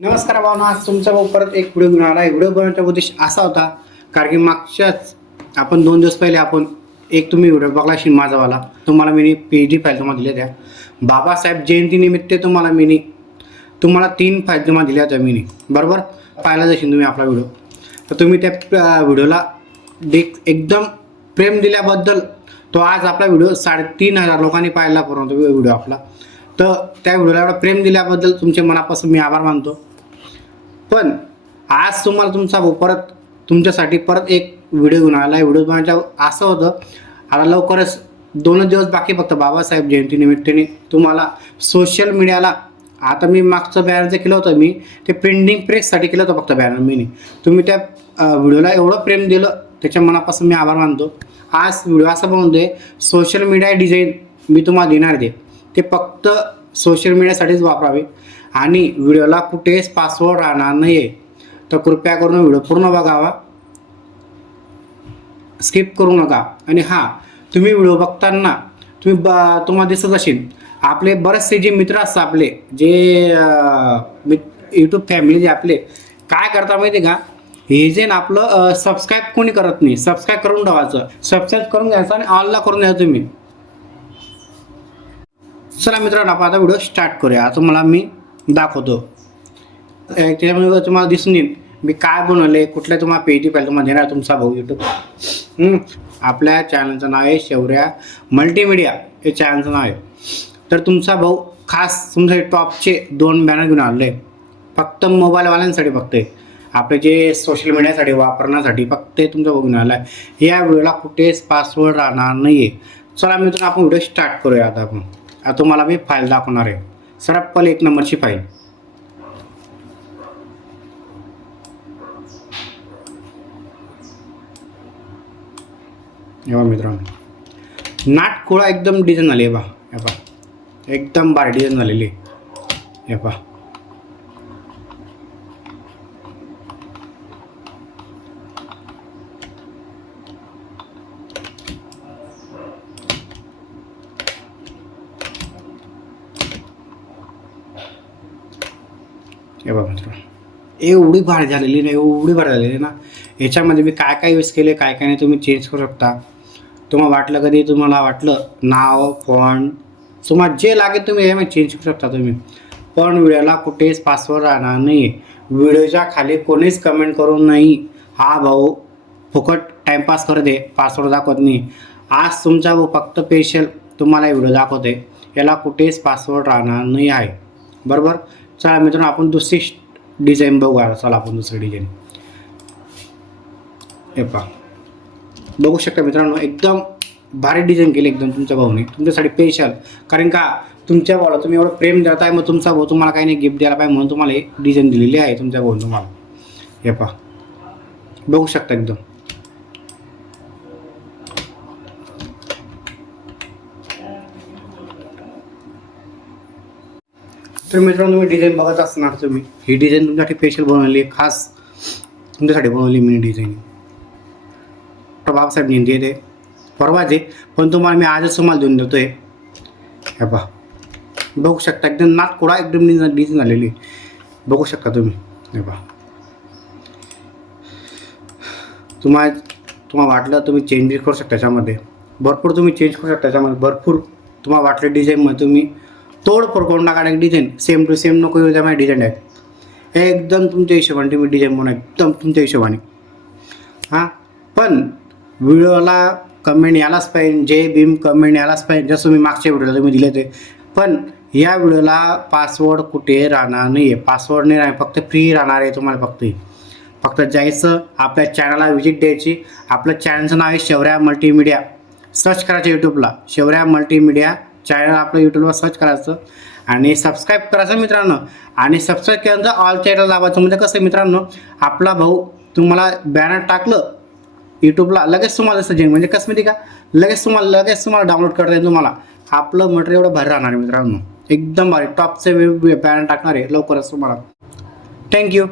नमस्कार भावना आज तुमचा भाऊ परत एक व्हिडिओ घेऊन आला. व्हिडिओ बनवण्याचा उद्देश असा होता कारण की मागच्याच आपण दोन दिवस पहिले आपण एक तुम्ही व्हिडिओ बघला असेल माझावाला. तुम्हाला मी पी डी फाईल तुम्हाला दिल्या त्या बाबासाहेब जयंतीनिमित्त तुम्हाला मी तुम्हाला तीन फाईल तुम्हाला दिल्या होत्या मी बरोबर? पाहिला जाशील तुम्ही आपला व्हिडिओ तर तुम्ही त्या व्हिडिओला देख एकदम प्रेम दिल्याबद्दल तो आज आपला व्हिडिओ साडेतीन हजार लोकांनी पाहिला परंतु व्हिडिओ आपला. तर त्या व्हिडिओला एवढं प्रेम दिल्याबद्दल तुमच्या मनापासून मी आभार मानतो. पण आज तुम्हाला तुमचा परत तुमच्यासाठी परत एक व्हिडिओ घेऊन आला व्हिडिओ बनवायचं असं होतं. आता लवकरच दोनच दिवस बाकी फक्त बाबासाहेब जयंतीनिमित्ताने तुम्हाला सोशल मीडियाला आता मी मागचं बॅनर जे केलं होतं मी ते प्रिंटिंग प्रेससाठी केलं होतं फक्त बॅनर मी. तुम्ही त्या व्हिडिओला एवढं प्रेम दिलं त्याच्या मनापासून मी आभार मानतो. आज व्हिडिओ असं बनवतो सोशल मीडिया डिझाईन मी तुम्हाला देणार दे ते फक्त सोशल मीडियासाठीच वापरावे. आणि व्हिडिओला कुठेच पासवर्ड राहणार नाही आहे तर कृपया करून व्हिडिओ पूर्ण बघावा. स्किप करू नका. आणि हां तुम्ही व्हिडिओ बघताना तुम्ही ब तुम्हाला दिसत असेल आपले बरेचसे जे मित्र असतात आपले जे यूट्यूब फॅमिली जे आपले काय करता माहिती आहे का? हे जे ना आपलं सबस्क्राईब कोणी करत नाही. सबस्क्राईब करून ठेवायचं. सबस्क्राईब करून घ्यायचं आणि ऑलला करून घ्यायचं तुम्ही. चला मित्रांनो आपण आता व्हिडिओ स्टार्ट करूया. आता मला मी दाखवतो. त्याच्यामध्ये तुम्हाला दिसून येईल मी काय बनवले कुठल्या तुम्हाला पेजी पाहिजे तुम्हाला देणार तुमचा भाऊ युट्यूब आपल्या चॅनलचं नाव आहे शेवऱ्या मल्टीमीडिया हे चॅनलचं नाव आहे. तर तुमचा भाऊ खास तुमचे टॉपचे दोन बॅनर घेऊन आले फक्त मोबाईलवाल्यांसाठी फक्त आपले जे सोशल मीडियासाठी वापरण्यासाठी फक्त तुमचा भाऊ घेऊन आला आहे या व्हिडिओला कुठेच पासवर्ड राहणार नाही आहे चला मित्रांनो आपण व्हिडिओ स्टार्ट करूया आता आपण. तुम्हाला मी फाईल दाखवणार आहे. सरप्पल एक नंबरची फाईल हे मित्रांनो. नाट एकदम डिझाईन झाली आहे बा. हे एकदम बार डिझाईन झालेली आहे. हे पहा. हे बघा मित्रांनो. एवढी भारी झालेली ना एवढी भारी झालेली ना. याच्यामध्ये मी काय काय यूज केले काय काय नाही तुम्ही चेंज करू शकता. तुम्हाला वाटलं कधी तुम्हाला वाटलं नाव फॉन्ट तुम्हाला जे लागेल तुम्ही यामध्ये चेंज करू शकता तुम्ही. पण व्हिडिओला कुठेच पासवर्ड राहणार नाही व्हिडिओच्या खाली कोणीच कमेंट करून नाही. हा भाऊ फुकट टाईमपास करत आहे पासवर्ड दाखवत नाही. आज तुमचा भाऊ फक्त स्पेशल तुम्हाला व्हिडिओ दाखवते. याला कुठेच पासवर्ड राहणार नाही आहे. बरोबर? चला मित्रांनो आपण दुसरी डिझाईन बघू आता चला आपण दुसरी डिझाईन हे पहा. बघू शकता मित्रांनो एकदम भारी डिझाईन केली एकदम तुमच्या भाऊने. तुमच्यासाठी स्पेशल कारण का तुमच्या भावाला तुम्ही एवढं प्रेम देत आहे मग तुमचा भाऊ तुम्हाला काही नाही गिफ्ट द्यायला पाहिजे म्हणून तुम्हाला एक डिझाईन दिलेली आहे तुमच्या भाऊ तुम्हाला. हे पहा. बघू शकता एकदम. तर मित्रांनो तुम्ही डिझाईन बघत असणार तुम्ही. ही डिझाईन तुमच्यासाठी स्पेशल बनवली आहे खास तुमच्यासाठी बनवली मी डिझाईन डॉक्टर बाबासाहेब जयंती आहे ते. परवाच आहे पण तुम्हाला मी आजच तुम्हाला देऊन देतोय. हे पहा. बघू शकता एकदम नाक कोडा एकदम डिझाईन डिझाईन झालेली बघू शकता तुम्ही. हे पहा. तुम्हाला तुम्हाला वाटलं तुम्ही चेंज करू शकता त्याच्यामध्ये. भरपूर तुम्ही चेंज करू शकता त्याच्यामध्ये. भरपूर तुम्हाला वाटलं डिझाईनमध्ये तुम्ही तोडफोड करून टाका एक डिझाईन सेम टू सेम नको येऊ त्यामध्ये डिझाईन आहे. एकदम तुमच्या हिशोबाने तुम्ही डिझाईन म्हणून एकदम तुमच्या हिशोबाने. हां? पण व्हिडिओला कमेंट यायलाच पाहिजे जे बीम कमेंट यायलाच पाहिजे जसं मी मागच्या व्हिडिओला तुम्ही दिले ते पण या व्हिडिओला पासवर्ड कुठे राहणार नाही आहे पासवर्ड नाही राहणार फक्त फ्री राहणार आहे तुम्हाला फक्त. फक्त जायचं आपल्या चॅनलला व्हिजिट द्यायची. आपलं चॅनलचं नाव आहे शेवऱ्या मल्टीमीडिया सर्च करायचं यूट्यूबला शेवऱ्या मल्टीमीडिया चॅनल आपलं यूट्यूबवर सर्च करायचं. आणि सबस्क्राईब करायचं मित्रांनो. आणि सबस्क्राईब केल्यानंतर ऑल चॅनल लावायचं म्हणजे कसं मित्रांनो आपला भाऊ तुम्हाला बॅनर टाकलं यूट्यूबला लगेच तुम्हाला दिसतं म्हणजे कसं माहिती का? लगेच तुम्हाला लगेच तुम्हाला डाउनलोड करता येईल तुम्हाला. आपलं मटेरियल एवढं भारी राहणार आहे मित्रांनो. एकदम भारी. टॉपचे बॅनर टाकणार आहे. लवकरच तुम्हाला. थँक्यू